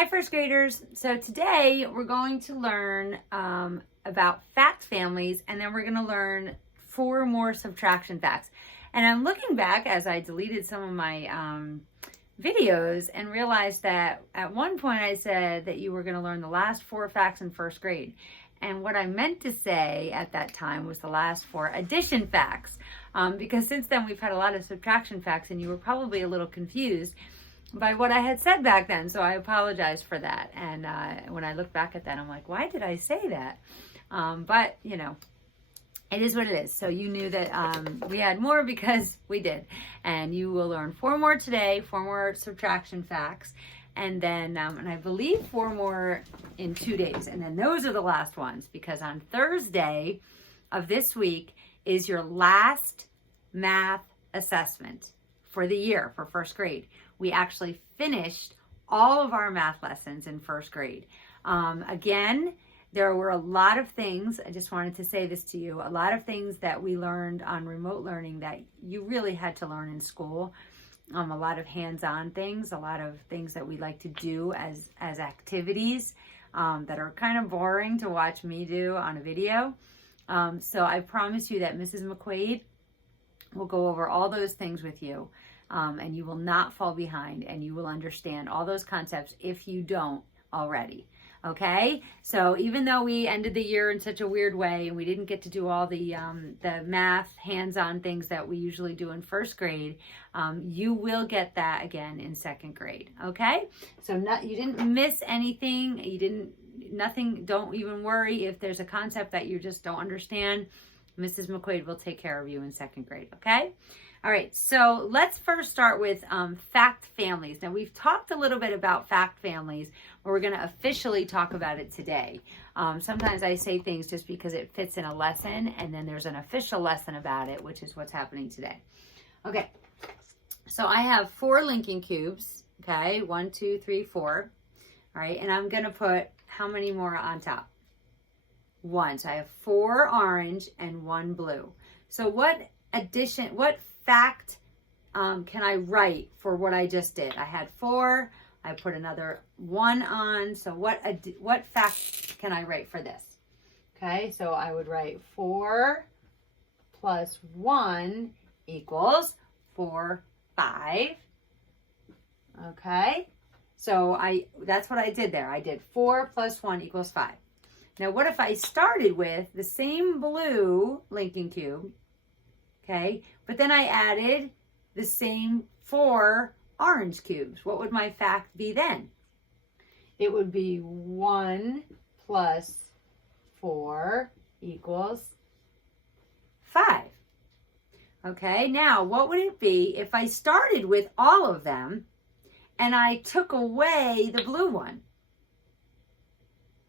Hi, first graders. So today we're going to learn about fact families, and then we're going to learn 4 more subtraction facts. And I'm looking back as I deleted some of my videos and realized that at one point I said that you were going to learn the last 4 facts in first grade. And what I meant to say at that time was the last 4 addition facts, because since then we've had a lot of subtraction facts and you were probably a little confused by what I had said back then, so I apologize for that. And when I look back at that, I'm like, why did I say that? But, you know, it is what it is. So you knew that we had more because we did. And you will learn 4 more today, 4 more subtraction facts, and then, and I believe 4 more in 2 days. And then those are the last ones, because on Thursday of this week is your last math assessment for the year for first grade. We actually finished all of our math lessons in first grade. Again, there were a lot of things, I just wanted to say this to you, a lot of things that we learned on remote learning that you really had to learn in school. A lot of hands-on things, a lot of things that we like to do as activities that are kind of boring to watch me do on a video. So I promise you that Mrs. McQuaid will go over all those things with you. And you will not fall behind, and you will understand all those concepts if you don't already. Okay? So even though we ended the year in such a weird way and we didn't get to do all the math hands-on things that we usually do in first grade, you will get that again in second grade. Okay? So you didn't miss anything. Nothing. Don't even worry if there's a concept that you just don't understand. Mrs. McQuaid will take care of you in second grade. Okay? All right, so let's first start with fact families. Now, we've talked a little bit about fact families, but we're going to officially talk about it today. Sometimes I say things just because it fits in a lesson, and then there's an official lesson about it, which is what's happening today. Okay, so I have 4 Lincoln cubes, okay, 1, 2, 3, 4. All right, and I'm going to put how many more on top? 1. So I have 4 orange and 1 blue. So what fact can I write for what I just did? I had 4, I put another 1 on, so what fact can I write for this? Okay, so I would write 4 plus 1 equals 4, 5. Okay, so that's what I did there. I did 4 plus 1 equals 5. Now, what if I started with the same blue Lincoln cube, okay, but then I added the same 4 orange cubes? What would my fact be then? It would be 1 plus 4 equals 5. Okay, now what would it be if I started with all of them and I took away the blue one?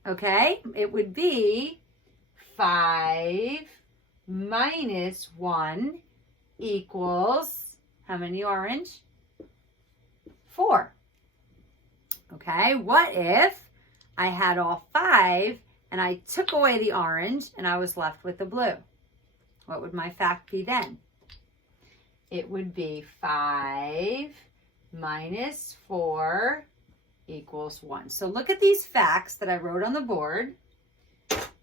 Okay, it would be 5 minus 1 equals, how many orange? 4. Okay, what if I had all 5 and I took away the orange and I was left with the blue? What would my fact be then? It would be 5 minus 4 equals 1. So look at these facts that I wrote on the board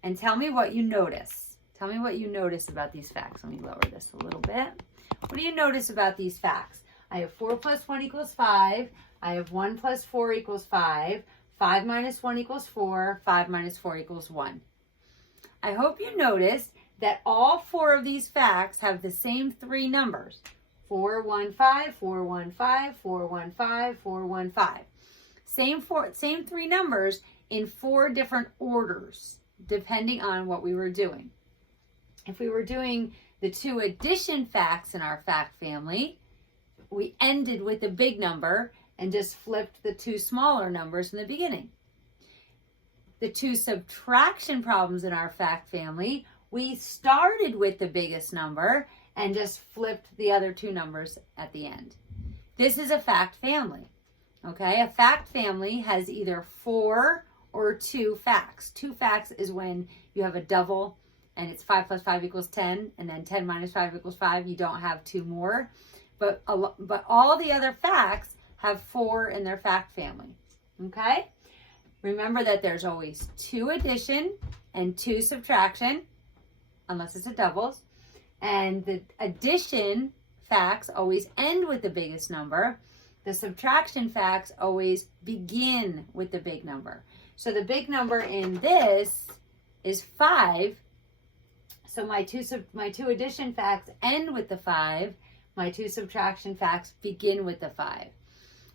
and tell me what you notice. Tell me what you notice about these facts. Let me lower this a little bit. What do you notice about these facts? I have 4 plus 1 equals 5. I have 1 plus 4 equals 5. 5 minus 1 equals 4. 5 minus 4 equals 1. I hope you noticed that all 4 of these facts have the same 3 numbers. 4, 1, 5, 4, 1, 5, 4, 1, 5, 4, 1, 5. Same 3 numbers in 4 different orders, depending on what we were doing. If we were doing the 2 addition facts in our fact family, we ended with a big number and just flipped the 2 smaller numbers in the beginning. The 2 subtraction problems in our fact family, we started with the biggest number and just flipped the other 2 numbers at the end. This is a fact family. Okay, a fact family has either 4 or 2 facts. 2 facts is when you have a double and it's 5 plus 5 equals 10, and then 10 minus 5 equals 5. You don't have 2 more. But all the other facts have 4 in their fact family. Okay? Remember that there's always 2 addition and 2 subtraction, unless it's a doubles. And the addition facts always end with the biggest number. The subtraction facts always begin with the big number. So the big number in this is 5. So my two addition facts end with the 5. My 2 subtraction facts begin with the 5.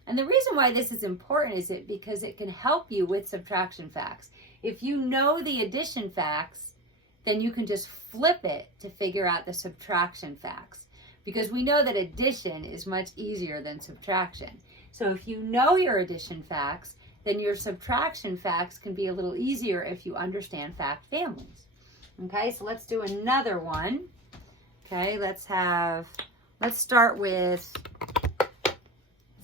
And the reason why this is important is because it can help you with subtraction facts. If you know the addition facts, then you can just flip it to figure out the subtraction facts. Because we know that addition is much easier than subtraction. So if you know your addition facts, then your subtraction facts can be a little easier if you understand fact families. Okay, so let's do another one. Okay, let's start with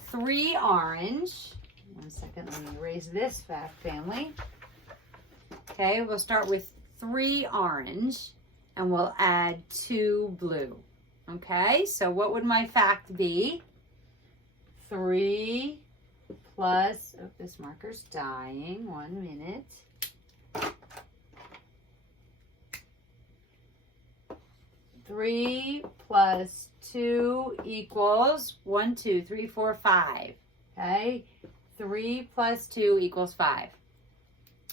3 orange. One second, let me erase this fact family. Okay, we'll start with 3 orange and we'll add 2 blue. Okay, so what would my fact be? 3 plus, oh, this marker's dying, 1 minute. 3 plus 2 equals 1, 2, 3, 4, 5. Okay, 3 plus 2 equals 5.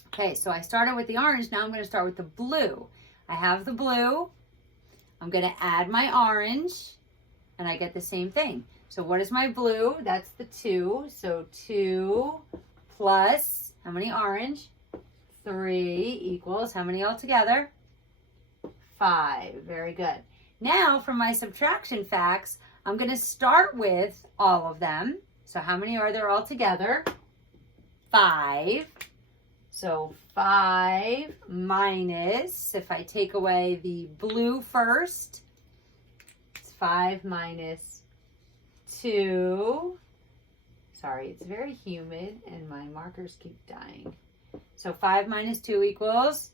Okay, so I started with the orange. Now I'm going to start with the blue. I have the blue. I'm going to add my orange, and I get the same thing. So what is my blue? That's the 2. So 2 plus, how many orange? 3 equals, how many altogether? 5. Very good. Now for my subtraction facts, I'm going to start with all of them. So how many are there all together? 5. So 5 minus, if I take away the blue first, it's 5 minus 2. Sorry, it's very humid and my markers keep dying. So 5 minus 2 equals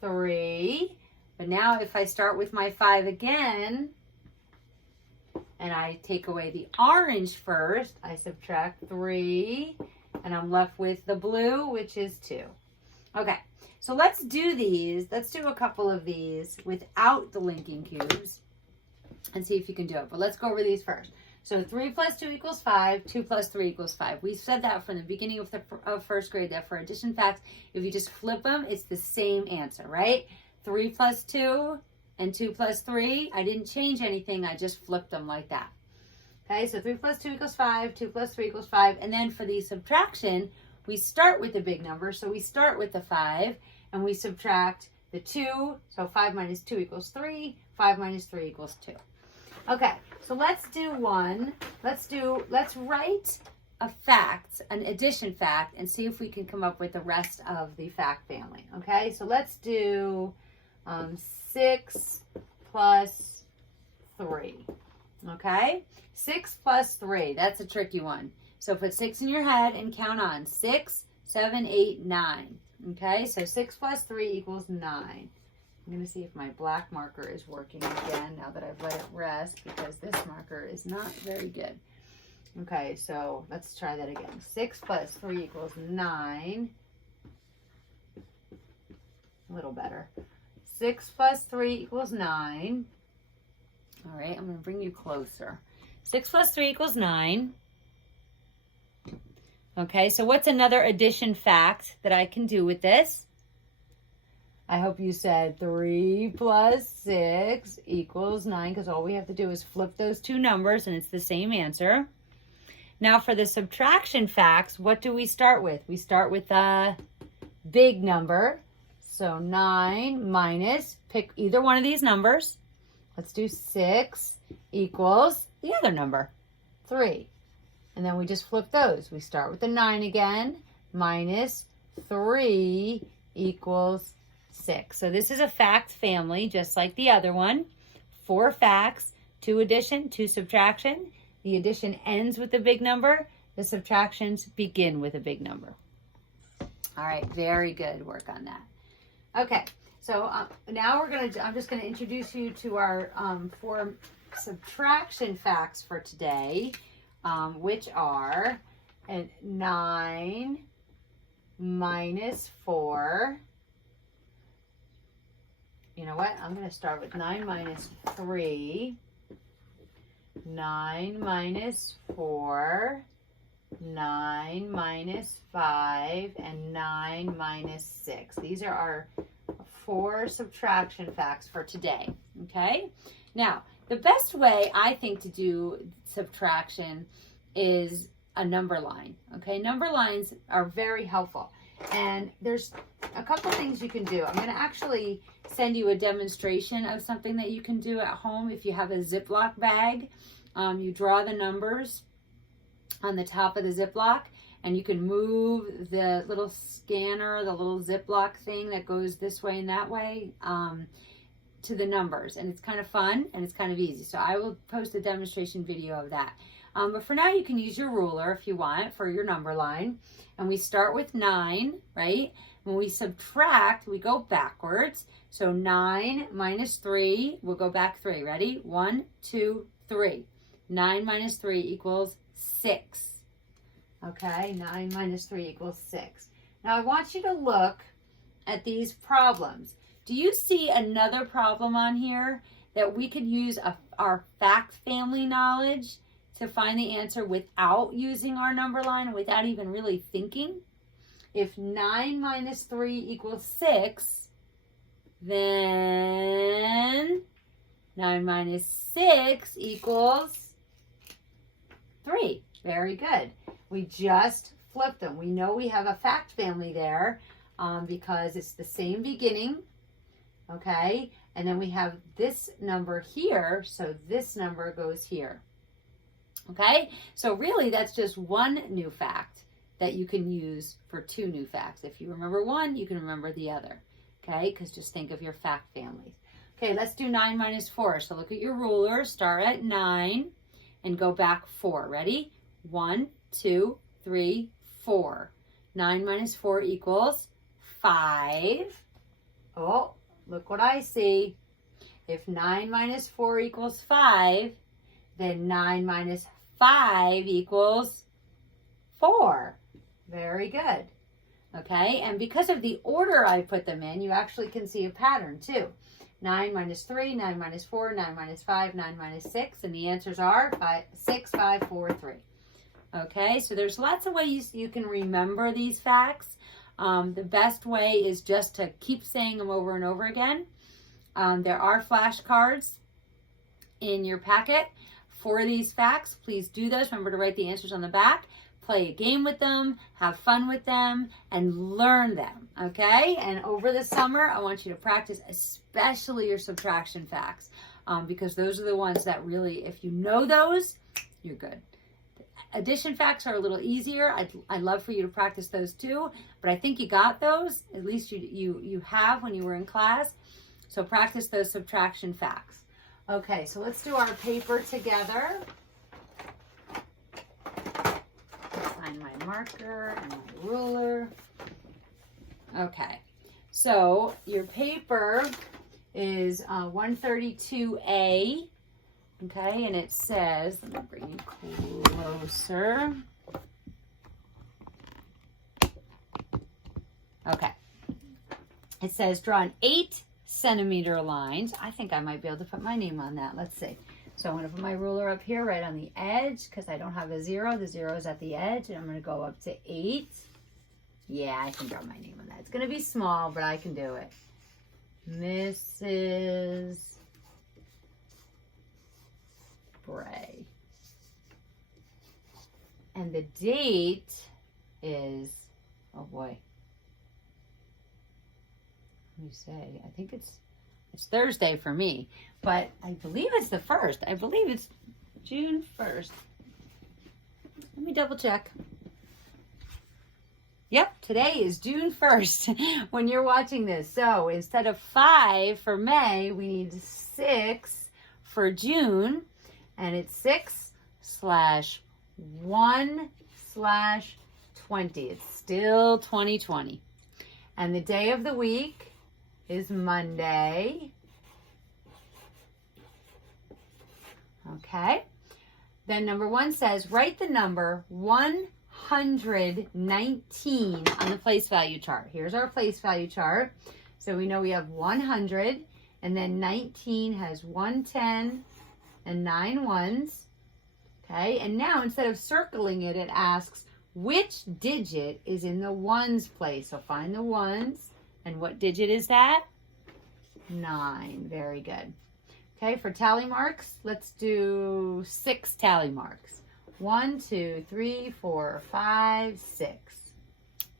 3. But now if I start with my 5 again, and I take away the orange first, I subtract 3, and I'm left with the blue, which is 2. Okay, so let's do these. Let's do a couple of these without the linking cubes and see if you can do it. But let's go over these first. So 3 plus 2 equals 5, 2 plus 3 equals 5. We said that from the beginning of first grade, that for addition facts, if you just flip them, it's the same answer, right? 3 plus 2 and 2 plus 3, I didn't change anything, I just flipped them like that. Okay, so 3 plus 2 equals 5, 2 plus 3 equals 5, and then for the subtraction, we start with the big number, so we start with the 5, and we subtract the 2, so 5 minus 2 equals 3, 5 minus 3 equals 2. Okay, so let's do one, let's write a fact, an addition fact, and see if we can come up with the rest of the fact family, okay? So let's do 6 plus 3, okay? 6 plus 3, that's a tricky one. So put 6 in your head and count on 6, 7, 8, 9, okay? So 6 plus 3 equals 9. I'm going to see if my black marker is working again now that I've let it rest because this marker is not very good. Okay, so let's try that again. 6 plus 3 equals 9. A little better. 6 plus 3 equals 9. All right, I'm going to bring you closer. 6 plus 3 equals 9. Okay, so what's another addition fact that I can do with this? I hope you said 3 plus 6 equals 9 because all we have to do is flip those two numbers and it's the same answer. Now for the subtraction facts, what do we start with? We start with the big number. So 9 minus, pick either one of these numbers. Let's do 6 equals the other number, 3. And then we just flip those. We start with the 9 again, minus 3 equals 6. So this is a fact family, just like the other one. 4 facts, 2 addition, 2 subtraction. The addition ends with a big number. The subtractions begin with a big number. All right, very good work on that. Okay, so now I'm just gonna introduce you to our 4 subtraction facts for today, which are And 9 minus 4. You know what? I'm going to start with 9 minus 3. 9 minus 4. 9 minus 5. And 9 minus 6. These are our 4 subtraction facts for today. Okay? Now, the best way I think to do subtraction is a number line. Okay? Number lines are very helpful. And there's a couple things you can do. I'm going to actually send you a demonstration of something that you can do at home. If you have a Ziploc bag, you draw the numbers on the top of the Ziploc, and you can move the little scanner, the little Ziploc thing that goes this way and that way to the numbers. And it's kind of fun and it's kind of easy. So I will post a demonstration video of that. But for now, you can use your ruler if you want for your number line. And we start with 9, right? When we subtract, we go backwards. So 9 minus 3, we'll go back 3. Ready? 1, 2, 3. 9 minus 3 equals 6. Okay, 9 minus 3 equals 6. Now I want you to look at these problems. Do you see another problem on here that we could use our fact family knowledge to find the answer without using our number line, without even really thinking? If 9 minus 3 equals 6, then 9 minus 6 equals 3. Very good. We just flipped them. We know we have a fact family there because it's the same beginning, okay? And then we have this number here, so this number goes here. Okay, so really that's just one new fact that you can use for 2 new facts. If you remember one, you can remember the other. Okay, because just think of your fact families. Okay, let's do 9 minus 4. So look at your ruler, start at 9 and go back 4. Ready? 1, 2, 3, 4. 9 minus 4 equals 5. Oh, look what I see. If 9 minus 4 equals 5, then 9 minus 5 equals 4. Very good. Okay, and because of the order I put them in, you actually can see a pattern too. 9 minus 3, 9 minus 4, 9 minus 5, 9 minus 6, and the answers are 6, 5, 4, 3. Okay, so there's lots of ways you can remember these facts. The best way is just to keep saying them over and over again. There are flashcards in your packet for these facts. Please do those. Remember to write the answers on the back. Play a game with them, have fun with them, and learn them, okay? And over the summer, I want you to practice especially your subtraction facts because those are the ones that really, if you know those, you're good. Addition facts are a little easier. I'd love for you to practice those too, but I think you got those. At least you have when you were in class. So practice those subtraction facts. Okay, so let's do our paper together. Find my marker and my ruler. Okay, so your paper is 132A. Okay, and it says, let me bring you closer. Okay, it says draw an 8-centimeter lines. I think I might be able to put my name on that. Let's see. So I'm going to put my ruler up here right on the edge because I don't have a 0. The 0 is at the edge, and I'm going to go up to 8. Yeah, I can draw my name on that. It's going to be small, but I can do it. Mrs. Bray. And the date is, oh boy. Let me say, I think it's Thursday for me, but I believe it's the 1st. I believe it's June 1st. Let me double check. Yep, today is June 1st when you're watching this. So instead of 5 for May, we need 6 for June. And it's 6/1/20. It's still 2020. And the day of the week is Monday. Okay. Then number 1 says, write the number 100 119 on the place value chart. Here's our place value chart. So we know we have 100, and then 19 has 110 and 9 ones. Okay, and now instead of circling it, it asks which digit is in the ones place. So find the ones, and what digit is that? 9. Very good. Okay, for tally marks, let's do 6 tally marks. 1, 2, 3, 4, 5, 6.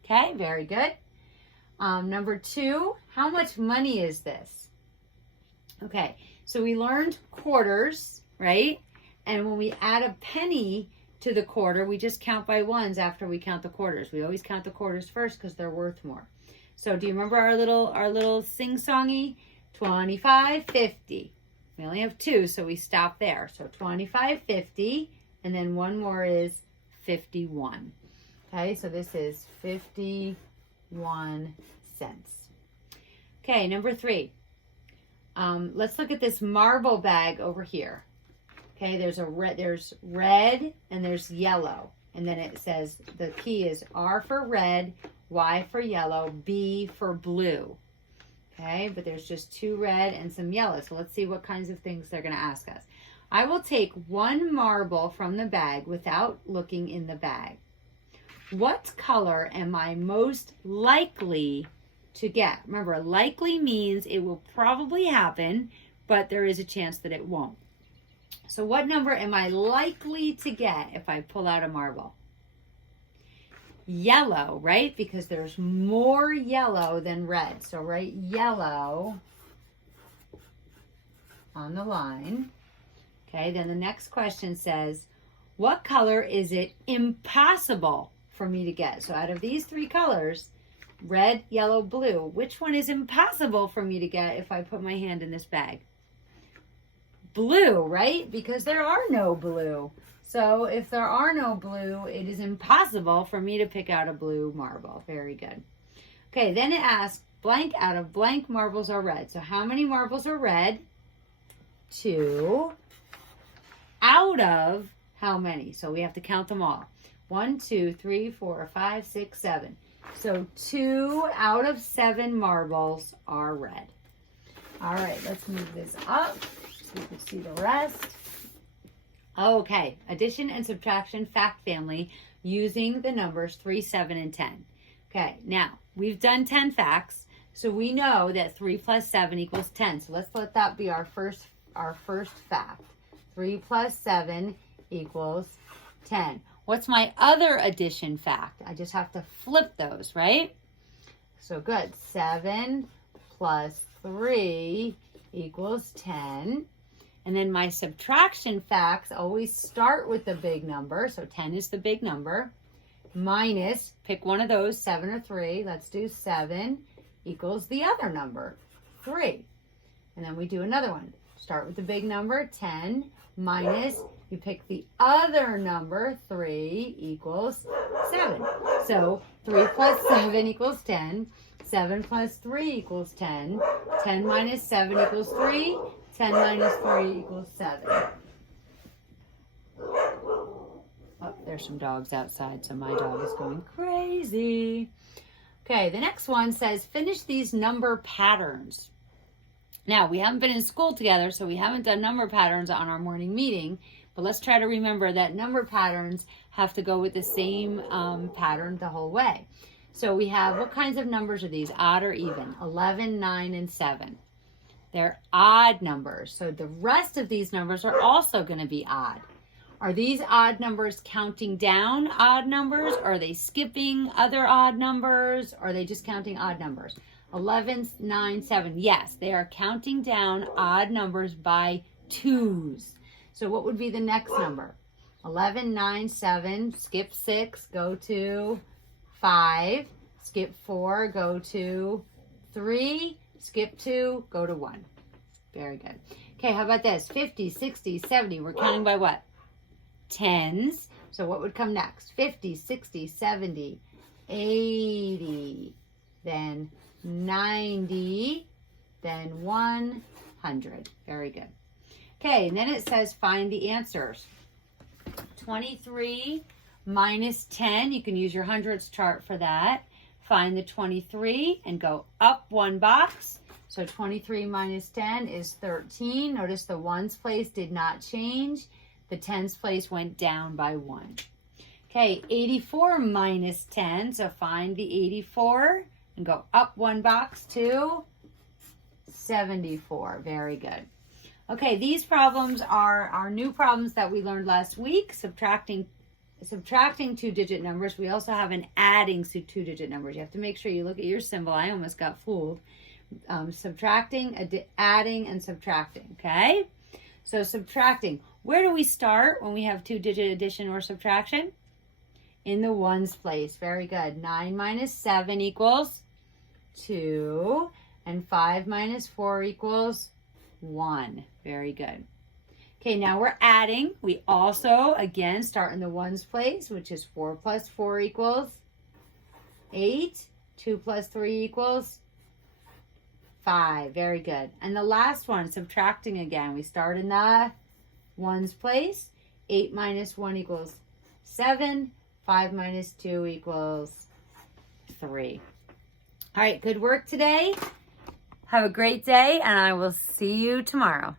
Okay, very good. Number 2, how much money is this? Okay, so we learned quarters, right? And when we add a penny to the quarter, we just count by ones after we count the quarters. We always count the quarters first because they're worth more. So do you remember our little sing-songy? 25, 50. We only have 2, so we stop there. So 25, 50, and then one more is 51. Okay, so this is 51 cents. Okay, number 3. Let's look at this marble bag over here. Okay, there's red and there's yellow. And then it says the key is R for red, Y for yellow, B for blue. Okay, but there's just 2 red and some yellow. So let's see what kinds of things they're going to ask us. I will take 1 marble from the bag without looking in the bag. What color am I most likely to get? Remember, likely means it will probably happen, but there is a chance that it won't. So what number am I likely to get if I pull out a marble? Yellow, right? Because there's more yellow than red. So write yellow on the line. Okay, then the next question says, what color is it impossible for me to get? So out of these 3 colors, red, yellow, blue, which one is impossible for me to get if I put my hand in this bag? Blue, right? Because there are no blue. So if there are no blue, it is impossible for me to pick out a blue marble. Very good. Okay, then it asks, blank out of blank marbles are red. So how many marbles are red? 2. Out of how many? So we have to count them all. 1, 2, 3, 4, 5, 6, 7. So 2 out of 7 marbles are red. All right, let's move this up so you can see the rest. Okay, addition and subtraction fact family using the numbers 3, 7, and 10. Okay, now we've done 10 facts, so we know that 3 plus 7 equals 10. So let's let that be our first fact. 3 plus 7 equals 10. What's my other addition fact? I just have to flip those, right? So good. 7 plus 3 equals 10. And then my subtraction facts always start with the big number. So 10 is the big number. Minus, pick one of those, 7 or 3. Let's do 7 equals the other number, 3. And then we do another one. Start with the big number, 10, minus, you pick the other number, 3 equals 7. So 3 plus 7 equals 10. 7 plus 3 equals 10. 10 minus 7 equals 3. 10 minus 3 equals 7. Oh, there's some dogs outside, so my dog is going crazy. Okay, the next one says, finish these number patterns. Now, we haven't been in school together, so we haven't done number patterns on our morning meeting, but let's try to remember that number patterns have to go with the same pattern the whole way. So we have, what kinds of numbers are these, odd or even? 11, 9, and 7. They're odd numbers, so the rest of these numbers are also going to be odd. Are these odd numbers counting down odd numbers? Or are they skipping other odd numbers? Or are they just counting odd numbers? 11, 9, 7. Yes, they are counting down odd numbers by 2s. So what would be the next number? 11, 9, 7. Skip 6, go to 5. Skip 4, go to 3. Skip 2, go to 1. Very good. Okay, how about this? 50, 60, 70. We're counting by what? 10s. So what would come next? 50, 60, 70, 80, then 90, then 100. Very good. Okay, and then it says find the answers. 23 minus 10. You can use your hundredths chart for that. Find the 23 and go up one box. So 23 minus 10 is 13. Notice the ones place did not change. The tens place went down by 1. Okay, 84 minus 10. So find the 84 and go up one box to 74. Very good. Okay, these problems are our new problems that we learned last week, subtracting two-digit numbers. We also have an adding two-digit numbers. You have to make sure you look at your symbol. I almost got fooled. Subtracting, adding, and subtracting, okay? So subtracting. Where do we start when we have two-digit addition or subtraction? In the ones place. Very good. 9 minus 7 equals 2. And 5 minus 4 equals 1. Very good. Okay, now we're adding. We also, again, start in the ones place, which is 4 plus 4 equals 8. 2 plus 3 equals 5. Very good. And the last one, subtracting again. We start in the ones place. 8 minus 1 equals 7. 5 minus 2 equals 3. All right, good work today. Have a great day, and I will see you tomorrow.